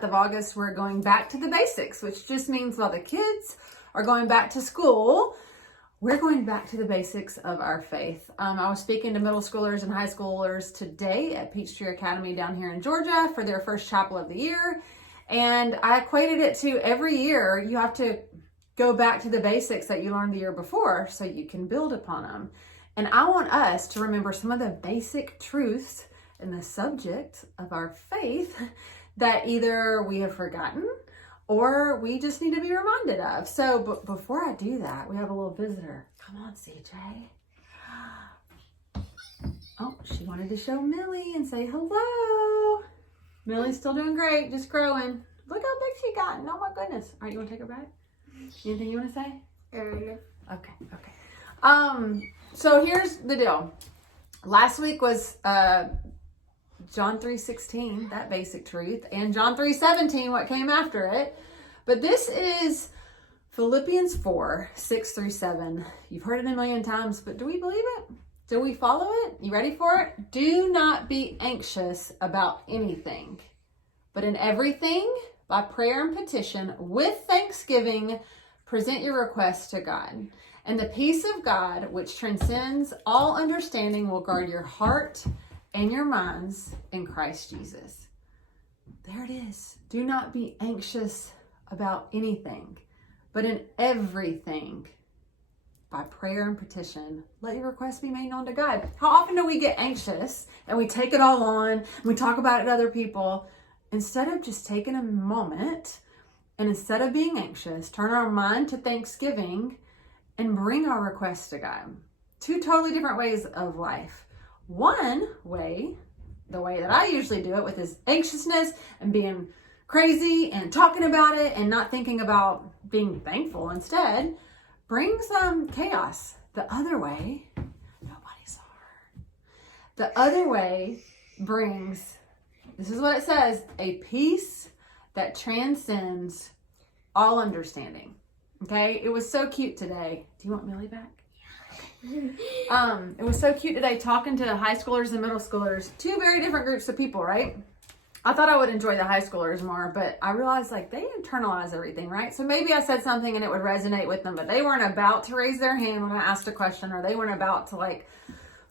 month of August, we're going back to the basics, which just means while the kids are going back to school, we're going back to the basics of our faith. I was speaking to middle schoolers and high schoolers today at Peachtree Academy down here in Georgia for their first chapel of the year. And I equated it to every year you have to go back to the basics that you learned the year before so you can build upon them. And I want us to remember some of the basic truths in the subject of our faith that either we have forgotten or we just need to be reminded of. So but before I do that, we have a little visitor. Come on, CJ. Oh, she wanted to show Millie and say hello. Millie's still doing great, just growing. Look how big she got. Oh my goodness. All right, you want to take her back? Anything you want to say? No. Okay. So here's the deal. Last week was John 3:16, that basic truth, and John 3:17, what came after it. But this is Philippians 4:6-7. You've heard it a million times, but do we believe it? Do we follow it? You ready for it? Do not be anxious about anything, but in everything, by prayer and petition, with thanksgiving, present your requests to God. And the peace of God, which transcends all understanding, will guard your heart and your minds in Christ Jesus. There it is. Do not be anxious about anything, but in everything, by prayer and petition, let your requests be made known to God. How often do we get anxious and we take it all on and we talk about it to other people instead of just taking a moment and instead of being anxious, turn our mind to thanksgiving and bring our requests to God? Two totally different ways of life. One way, the way that I usually do it with is anxiousness and being crazy and talking about it and not thinking about being thankful instead, brings chaos. The other way, nobody saw her. The other way brings, this is what it says, a peace that transcends all understanding. Okay, it was so cute today. Do you want Millie back? It was so cute today talking to high schoolers and middle schoolers, two very different groups of people, right? I thought I would enjoy the high schoolers more, but I realized like they internalize everything, right? So maybe I said something and it would resonate with them, but they weren't about to raise their hand when I asked a question, or they weren't about to like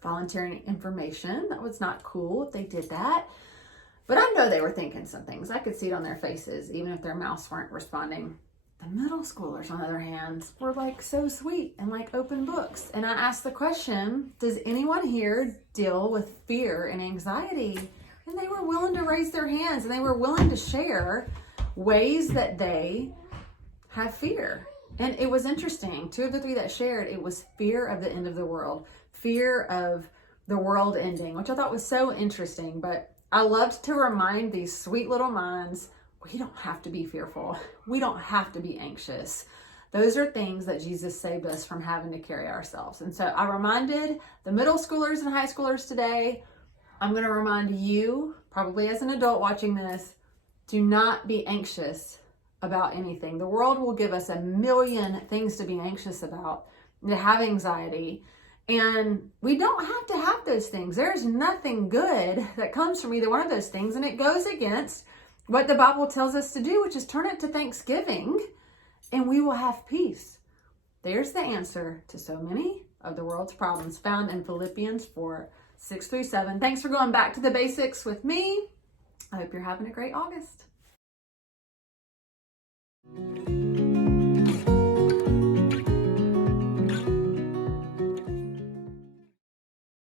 volunteer any information. That was not cool if they did that. But I know they were thinking some things. I could see it on their faces, even if their mouths weren't responding. The middle schoolers, on the other hand, were like so sweet and like open books. And I asked the question, does anyone here deal with fear and anxiety? And they were willing to raise their hands and they were willing to share ways that they have fear. And it was interesting. Two of the three that shared, it was fear of the end of the world, fear of the world ending, which I thought was so interesting. But I loved to remind these sweet little minds, we don't have to be fearful. We don't have to be anxious. Those are things that Jesus saved us from having to carry ourselves. And so I reminded the middle schoolers and high schoolers today, I'm going to remind you, probably as an adult watching this, do not be anxious about anything. The world will give us a million things to be anxious about, to have anxiety. And we don't have to have those things. There's nothing good that comes from either one of those things. And it goes against what the Bible tells us to do, which is turn it to thanksgiving, and we will have peace. There's the answer to so many of the world's problems found in Philippians 4:6-7. Thanks for going back to the basics with me. I hope you're having a great August.